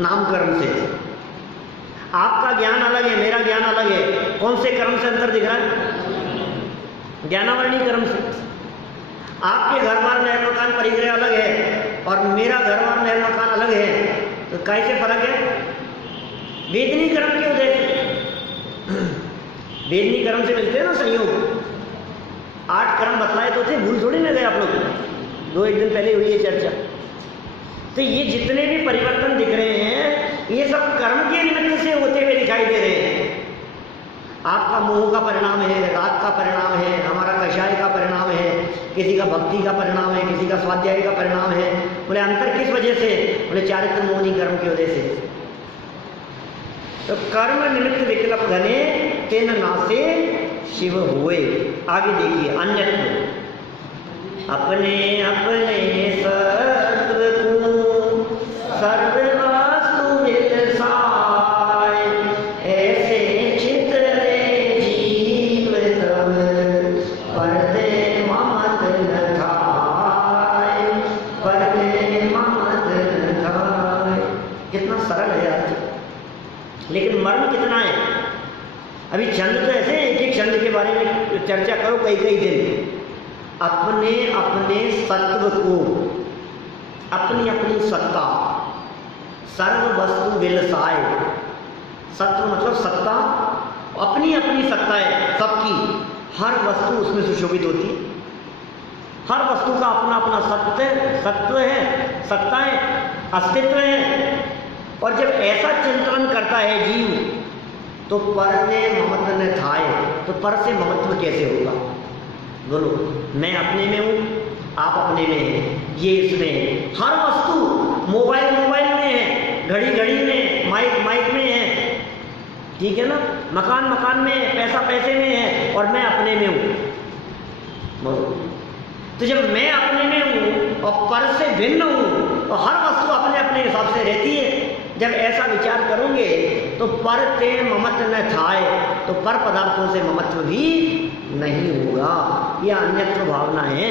नाम कर्म से। आपका ज्ञान अलग है, मेरा ज्ञान अलग है। कौन से कर्म से अंतर दिख रहा है? ज्ञानावरणी कर्म से। आपके घर बार महल मकान परिग्रह अलग है और मेरा घर बार महल मकान अलग है, तो कैसे फर्क है? वेदनी कर्म के उदय से। वेदनी कर्म से मिलते हैं ना संयोग। 8 कर्म बतलाए तो थे, भूल थोड़ी ना गए आप लोग, 1 दिन पहले हुई है चर्चा। तो ये जितने भी परिवर्तन दिख रहे हैं, ये सब कर्म के निमित्त से होते हुए दिखाई दे रहे हैं। आपका मोह का परिणाम है, राग का परिणाम है, हमारा कषाय का परिणाम है, किसी का भक्ति का परिणाम है, किसी का स्वाध्याय का परिणाम है। बोले अंतर किस वजह से? बोले चारित्र मोहनी कर्म की वजह से। तो कर्म निमित्त विकल्प घने तेन नासे शिव हुए। आगे देखिए अन्यत्र अपने अपने सत्व को सर्ववास्तु विलसाय, ऐसे चित्र दे जीव तब परते ममत न थाय, परते ममत न थाय। कितना सरल है यार, लेकिन मर्म कितना है। अभी छंद तो ऐसे एक एक छंद के बारे में चर्चा करो कई कई दिन। अपने अपने सत्व को, अपनी अपनी सत्ता, सर्व वस्तु विलसाय। सत्व मतलब सत्ता, अपनी अपनी सत्ता है सबकी, हर वस्तु उसमें सुशोभित होती है। हर वस्तु का अपना अपना सत्व है, सत्ता है, अस्तित्व है। और जब ऐसा चिंतन करता है जीव, तो पर से ममत्व न थाए, तो पर से ममत्व कैसे होगा? बोलो, मैं अपने में हूँ, आप अपने में हैं, ये इसमें है। हर वस्तु, मोबाइल मोबाइल में है, घड़ी घड़ी में, माइक माइक में है, ठीक है ना, मकान मकान में, पैसा पैसे में है, और मैं अपने में हूँ। बोलो, तो जब मैं अपने में हूँ और पर से भिन्न हूँ, तो हर वस्तु अपने अपने हिसाब से रहती है। जब ऐसा विचार करोगे तो पर ते ममत्व न थाए, तो पर पदार्थों से ममत्व भी नहीं होगा। यह अन्यत्व भावना है,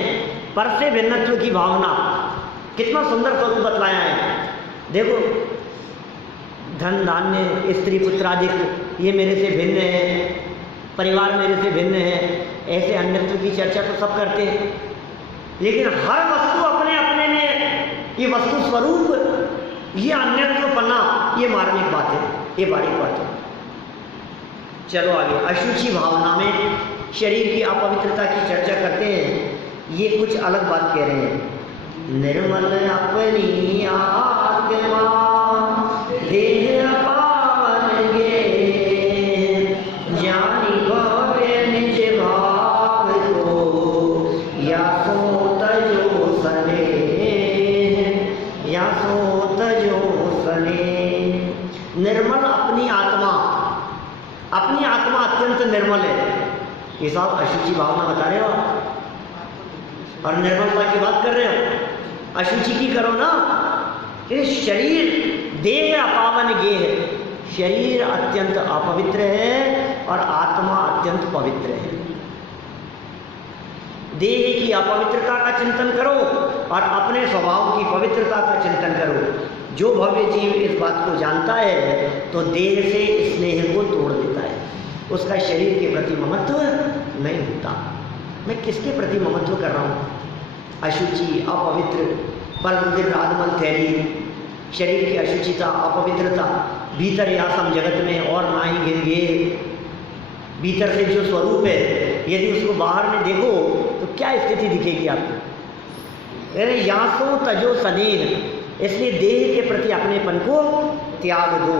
पर से भिन्नत्व की भावना। कितना सुंदर स्वरूप बतलाया है। देखो, धन धान्य स्त्री पुत्रादिक ये मेरे से भिन्न है, परिवार मेरे से भिन्न है, ऐसे अन्यत्व की चर्चा तो सब करते हैं। लेकिन हर वस्तु अपने अपने में, ये वस्तु स्वरूप, ये अन्यत्वपना, ये मार्मिक बात है, ये बारीक बात है। चलो आगे, अशुचि भावना में शरीर की अपवित्रता की चर्चा करते हैं। ये कुछ अलग बात कह रहे हैं। निर्मल अपनी आत्मा देह पावन गे, ज्ञानी गौरे निज भाव को, या सो तजो सने, या सो तजो सने। निर्मल अपनी आत्मा, अपनी आत्मा अत्यंत निर्मल है। ये सब अशुचि भावना बता रहे हो आप, और निर्मलता की बात कर रहे हो। अशुचि की करो ना, कि शरीर देह अपावन गे है, शरीर अत्यंत अपवित्र है और आत्मा अत्यंत पवित्र है। देह की अपवित्रता का चिंतन करो और अपने स्वभाव की पवित्रता का चिंतन करो। जो भव्य जीव इस बात को जानता है तो देह से स्नेह को तोड़ देता है, उसका शरीर के प्रति ममत्व नहीं होता। मैं किसके प्रति ममत्व कर रहा हूँ? अशुचि, अपवित्र, बलरुद्र आदमल थैली, शरीर की अशुचिता, अपवित्रता, भीतर यासम जगत में और ना ही गिर भीतर से जो स्वरूप है यदि उसको बाहर में देखो तो क्या स्थिति दिखेगी आपको? अरे यासो तजो सनेह, इसलिए देह के प्रति अपनेपन को त्याग दो।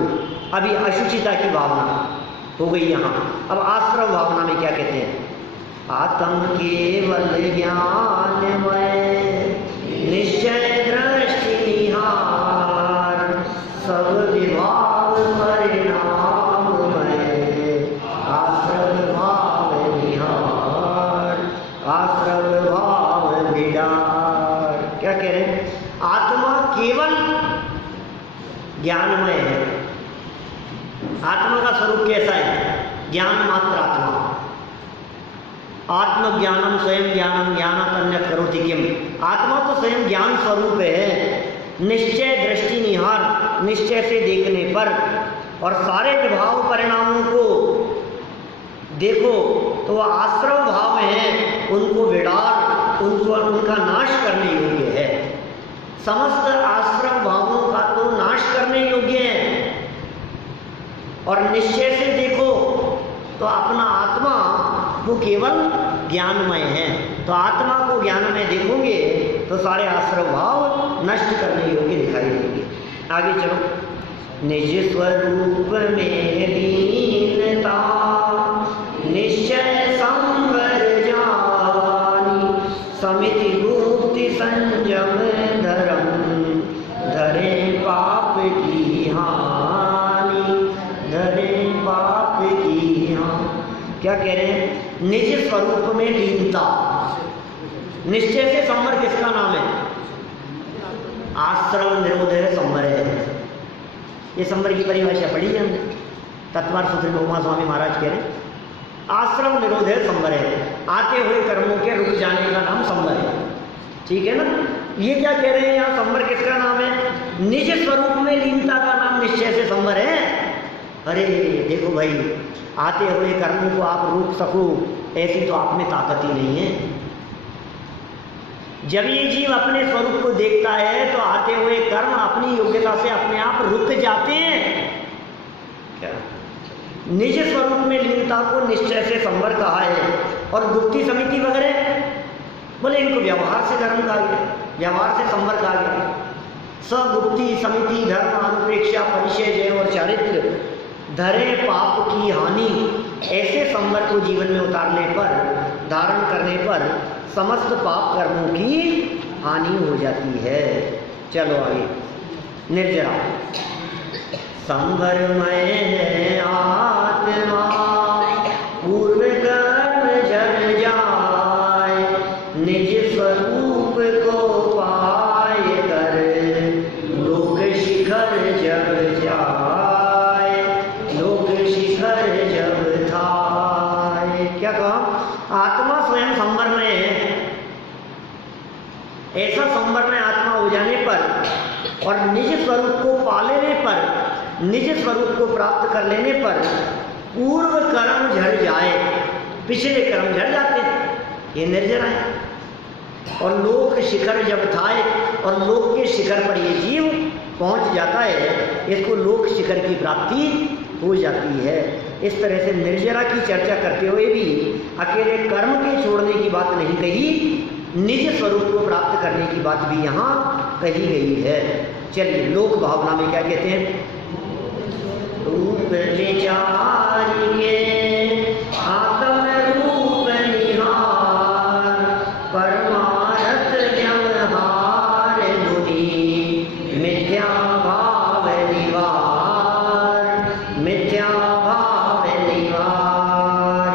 अभी अशुचिता की भावना हो गई यहाँ। अब आश्रव भावना में क्या कहते हैं? आत्म केवल ज्ञानमय निश्चय दृष्टि निहार सब विभाव परिणाममय आश्रव भाव निहार आश्रव भाव विडार। क्या कह रहे हैं? आत्मा केवल ज्ञानमय है। आत्मा का स्वरूप कैसा है? ज्ञान मात्र आत्मा। आत्मज्ञानम स्वयं ज्ञानम ज्ञानात् अन्यत् करोति किम। आत्मा तो स्वयं ज्ञान स्वरूप है। निश्चय दृष्टि निहार, निश्चय से देखने पर और सारे विभाव परिणामों को देखो तो वह आश्रव भाव है, उनको विडार, उनको उनका नाश करने योग्य है। समस्त आश्रव भावों का तो नाश करने योग्य है। और निश्चय से देखो तो अपना आत्मा वो केवल ज्ञानमय है। तो आत्मा को ज्ञानमय देखोगे तो सारे आश्रव भाव नष्ट करने योग्य दिखाई देंगे। आगे चलो। निज स्वरूप में लीनता निश्चय संवर जानी समिति मुक्ति संयम धर्म धरे पाप की हानि धरे पाप की हानि। क्या कह रहे हैं? निज स्वरूप में लीनता। निश्चय से संवर किसका नाम है? आश्रव निरोध है, संवर है। ये संवर की परिभाषा पढ़ी है हमने तत्वार सूत्र में। उमा स्वामी महाराज कह रहे आश्रव निरोध है, संवर है। आते हुए कर्मों के रुक जाने का नाम संवर है। ठीक है ना? ये क्या कह रहे हैं यहाँ? संवर किसका नाम है? निज स्वरूप में लीनता का नाम निश्चय से संवर है। अरे देखो भाई, आते हुए कर्मों को आप रोक सको ऐसी तो आप में ताकत ही नहीं है। जब ये जीव अपने स्वरूप को देखता है तो आते हुए कर्म अपनी योग्यता से अपने आप रुक जाते हैं। क्या? निज स्वरूप में लीनता को निश्चय से संवर कहा है। और गुप्ती समिति वगैरह बोले इनको व्यवहार से धर्म कहा गया, व्यवहार से संवर कहा गया। सगुप्ती समिति धर्म अनुप्रेक्षा परिचय जय और चारित्र धरे पाप की हानि। ऐसे संवर को जीवन में उतारने पर, धारण करने पर समस्त पाप कर्मों की हानि हो जाती है। चलो आगे। निर्जरा। संवरमय है आत्मा पूर्व कर्म जल जाए निज स्वरूप को पाए कर लोक शिखर जब जाए लोक शिखर जब थाए। क्या कहा? आत्मा स्वयं संवरमय है। ऐसा संवरमय आत्मा हो जाने पर और निज स्वरूप को पा लेने पर, निज स्वरूप को प्राप्त कर लेने पर पूर्व कर्म झड़ जाए, पिछले कर्म झड़ जाते हैं। ये निर्जरा है। और लोक शिखर जब थाए, और लोक के शिखर पर ये जीव पहुंच जाता है, इसको लोक शिखर की प्राप्ति हो जाती है। इस तरह से निर्जरा की चर्चा करते हुए भी अकेले कर्म के छोड़ने की बात नहीं कही, निज स्वरूप को प्राप्त करने की बात भी यहाँ कही गई है। चलिए लोक भावना में क्या कहते हैं? रूप विचार के आत्म रूप निहार परमार्थ व्यवहार मुनि मिथ्या भाव निवार मिथ्या भाव निवार।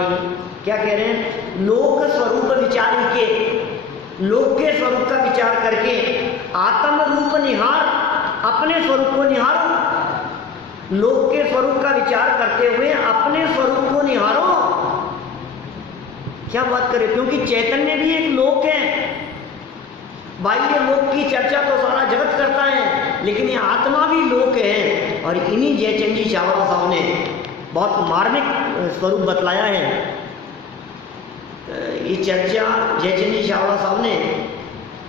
क्या कह रहे हैं? लोक स्वरूप विचार के, लोक के स्वरूप का विचार करके आत्म रूप निहार, अपने स्वरूप को निहारो। लोक के स्वरूप का विचार करते हुए अपने स्वरूप को निहारो। क्या बात करें, क्योंकि चैतन्य भी एक लोक है। बाह्य लोक की चर्चा तो सारा जगत करता है, लेकिन ये आत्मा भी लोक है। और इन्हीं जयचंद जी चावड़ा साहब ने बहुत मार्मिक स्वरूप बतलाया है। ये चर्चा जयचंद जी चावड़ा साहब ने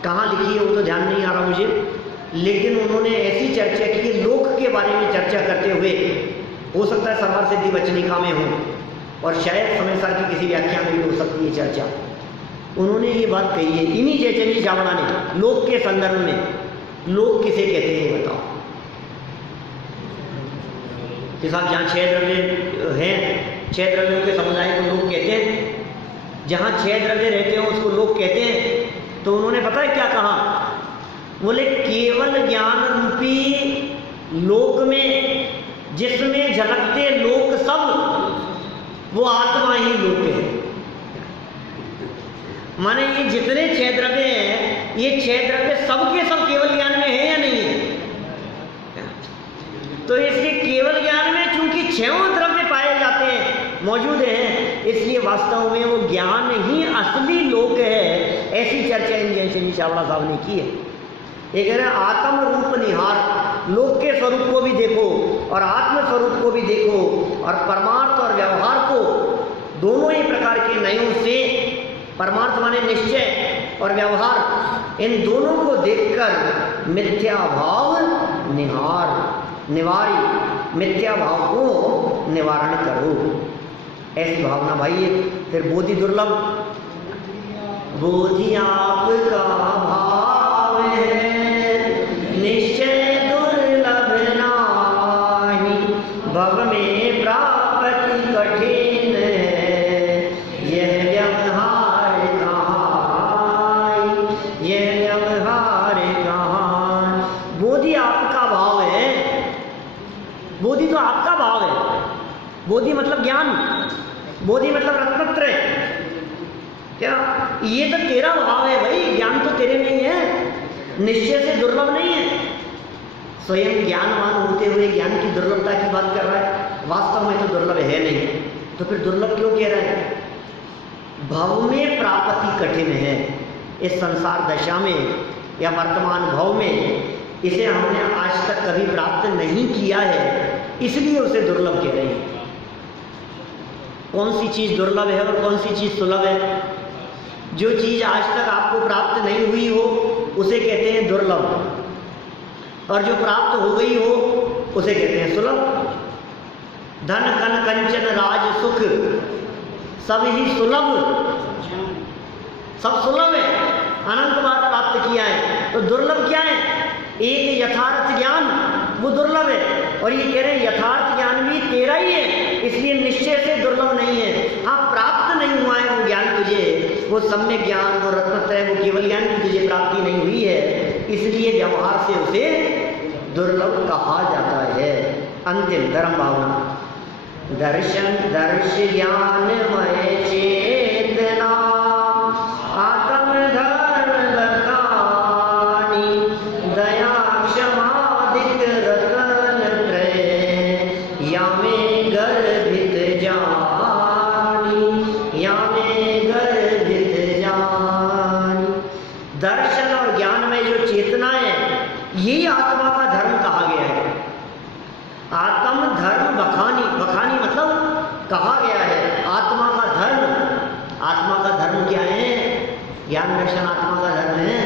कहाँ लिखी है वो तो ध्यान नहीं आ रहा मुझे, लेकिन उन्होंने ऐसी चर्चा की लोक के बारे में चर्चा करते हुए, हो सकता है सरवर सिद्धि वचनिका में हो और शायद समय सार की किसी व्याख्या में भी हो सकती है चर्चा। उन्होंने ये बात कही है इन्हीं जयचंद जी चावड़ा ने, लोक के संदर्भ में। लोक किसे कहते हैं बताओ कि साहब, जहाँ 6 द्रव्य हैं, 6 द्रव्यों के समुदाय को लोक कहते हैं, जहाँ 6 द्रव्य रहते हैं उसको लोक कहते हैं। तो उन्होंने पता है क्या कहा, बोले केवल ज्ञान रूपी लोक में जिसमें झलकते लोक सब, वो आत्मा ही लोक है। माने ये जितने 6 द्रव्य हैं, ये 6 द्रव्य सबके सब केवल ज्ञान में है या नहीं है? तो इसके केवल ज्ञान में चूंकि 6 द्रव्य पाए जाते हैं, मौजूद हैं, इसलिए वास्तव में वो ज्ञान ही असली लोक है। ऐसी चर्चा इन जयचंद जी चावड़ा साहब ने की है। ये कह रहे हैं आत्म रूप निहार, लोक के स्वरूप को भी देखो और आत्म स्वरूप को भी देखो, और परमार्थ और व्यवहार को दोनों ही प्रकार के नयों से, परमार्थ माने निश्चय और व्यवहार, इन दोनों को देखकर मिथ्या भाव निवारी, मिथ्या भाव को निवारण करो, ऐसी भावना भाई है। फिर बोधि दुर्लभ, बोधि आपका भाव है, निश्चय दुर्लभ नाही, भव में प्राप्ति कठिन है, यह व्यवहार कहाँ, यह व्यवहार कहाँ। बोधि आपका भाव है, बोधि तो आपका भाव है। बोधि मतलब ज्ञान, बोधि मतलब रत्नत्रय। क्या ये तो तेरा भाव है भाई, ज्ञान तो तेरे में ही है, निश्चय से दुर्लभ नहीं है। स्वयं ज्ञानवान होते हुए ज्ञान की दुर्लभता की बात कर रहा है, वास्तव में तो दुर्लभ है नहीं, तो फिर दुर्लभ क्यों कह रहा है? भव में प्राप्ति कठिन है, इस संसार दशा में या वर्तमान भव में इसे हमने आज तक कभी प्राप्त नहीं किया है, इसलिए उसे दुर्लभ कह रहे हैं। कौन सी चीज़ दुर्लभ है और कौन सी चीज़ सुलभ है? जो चीज़ आज तक आपको प्राप्त नहीं हुई हो उसे कहते हैं दुर्लभ, और जो प्राप्त हो गई हो उसे कहते हैं सुलभ। धन कन कंचन राज सुख सब ही सुलभ, सब सुलभ है, अनंत बार प्राप्त किया है। तो दुर्लभ क्या है? एक यथार्थ ज्ञान, वो दुर्लभ है। और ये कह रहे हैं यथार्थ ज्ञान भी तेरा ही है, इसलिए निश्चय से दुर्लभ नहीं है। हाँ, प्राप्त नहीं हुआ है वो ज्ञान तुझे, वो सम्यक ज्ञान, वो रत्नत्रय, वो केवल ज्ञान की तुझे प्राप्ति नहीं हुई है, इसलिए व्यवहार से उसे दुर्लभ कहा जाता है। अंतिम धर्म भावना, दर्शन दर्श ज्ञानमय चेतना, आत्म धर्म बखानी, दया क्षमादिक रतन त्रय, या में गर्भित जानी, या में गर्भित जानी। दर्शन और ज्ञान में जो चेतना है, यही आत्मा का धर्म कहा गया है। आत्म धर्म बखानी, बखानी मतलब कहा गया है आत्मा का धर्म। आत्मा का धर्म क्या है? ज्ञान दर्शन आत्मा का धर्म है।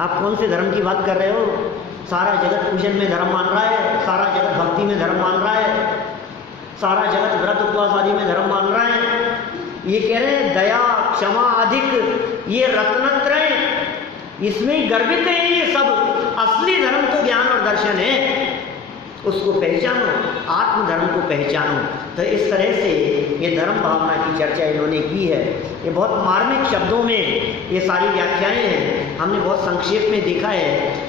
आप कौन से धर्म की बात कर रहे हो? सारा जगत पूजन में धर्म मान रहा है, सारा जगत भक्ति में धर्म मान रहा है, सारा जगत व्रत उपवास आदि में धर्म मान रहा है। ये कह रहे हैं दया क्षमा अधिक, ये रत्नत्रय, इसमें गर्भित है ये सब। असली धर्म तो ज्ञान और दर्शन है, उसको पहचानो, आत्म धर्म को पहचानो। तो इस तरह से ये धर्म भावना की चर्चा इन्होंने की है। ये बहुत मार्मिक शब्दों में ये सारी व्याख्याएं हैं, हमने बहुत संक्षेप में देखा है।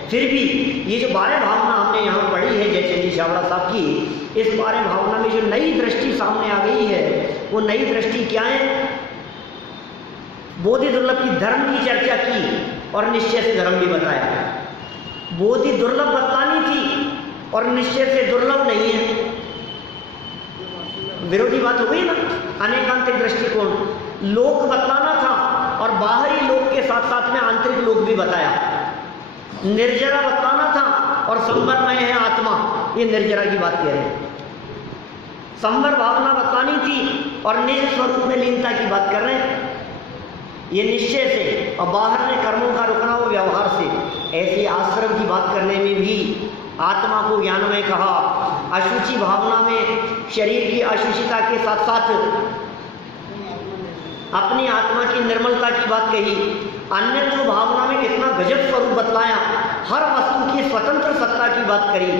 फिर भी ये जो 12 भावना हमने यहाँ पढ़ी है जयचंद जी चावड़ा साहब की, इस 12 भावना में जो नई दृष्टि सामने आ गई है, वो नई दृष्टि क्या है? बोधि दुर्लभ की धर्म की चर्चा की और निश्चय से धर्म भी बताया। बोधि दुर्लभ बतानी थी और निश्चय से दुर्लभ नहीं है, विरोधी बात हो गई ना, अनेकांतिक दृष्टिकोण। लोक बतलाना था और बाहरी लोक के साथ साथ में आंतरिक लोक भी बताया। निर्जरा बतलाना था और संवरमय है आत्मा, ये निर्जरा की बात कह रहे हैं। संवर भावना बतलानी थी और निज स्वरूप में लीनता की बात कर रहे हैं, ये निश्चय से, और बाहर में कर्मों का रुकना वो व्यवहार से। ऐसे आश्रम की बात करने में भी आत्मा को ज्ञानमय कहा। अशुचि भावना में शरीर की अशुचिता के साथ साथ अपनी आत्मा की निर्मलता की बात कही। अन्यत्व भावना में कितना गजब स्वरूप बतलाया, हर वस्तु की स्वतंत्र सत्ता की बात करी।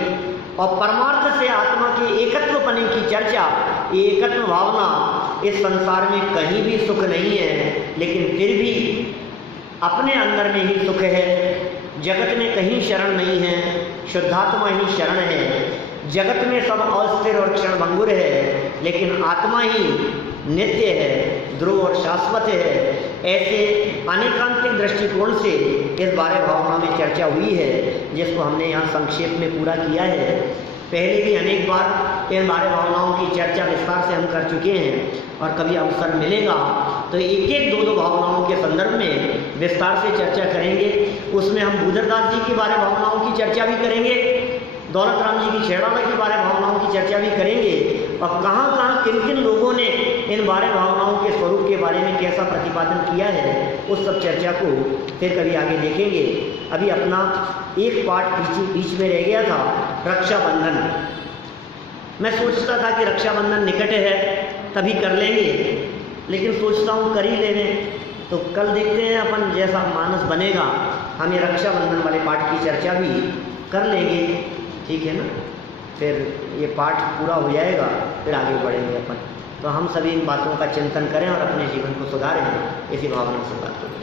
और परमार्थ से आत्मा के एकत्व पने की चर्चा। ये एकत्व भावना इस संसार में कहीं भी सुख नहीं है, लेकिन फिर भी अपने अंदर में ही सुख है। जगत में कहीं शरण नहीं है, शुद्धात्मा ही शरण है। जगत में सब अस्थिर और क्षणभंगुर है, लेकिन आत्मा ही नित्य है, ध्रुव और शाश्वत है। ऐसे अनेकांतिक दृष्टिकोण से इस बारे भावना में चर्चा हुई है, जिसको हमने यहाँ संक्षेप में पूरा किया है। पहले भी अनेक बार इन बारे भावनाओं की चर्चा विस्तार से हम कर चुके हैं, और कभी अवसर मिलेगा तो एक एक दो भावनाओं के संदर्भ में विस्तार से चर्चा करेंगे। उसमें हम भूधरदास जी के बारे भावनाओं की चर्चा भी करेंगे, दौलत राम जी की छेड़ाला के बारे भावनाओं की चर्चा भी करेंगे, और कहाँ कहाँ किन किन लोगों ने इन बारे भावनाओं के स्वरूप के बारे में कैसा प्रतिपादन किया है, उस सब चर्चा को फिर कभी आगे देखेंगे। अभी अपना एक पार्ट बीच में रह गया था, रक्षाबंधन। मैं सोचता था कि रक्षाबंधन निकट है तभी कर लेंगे, लेकिन सोचता हूँ कर ही लेने। तो कल देखते हैं अपन, जैसा मानस बनेगा हम ये रक्षाबंधन वाले पाठ की चर्चा भी कर लेंगे, ठीक है ना। फिर ये पाठ पूरा हो जाएगा, फिर आगे बढ़ेंगे अपन। तो हम सभी इन बातों का चिंतन करें और अपने जीवन को सुधारें, इसी भावना से बात करें।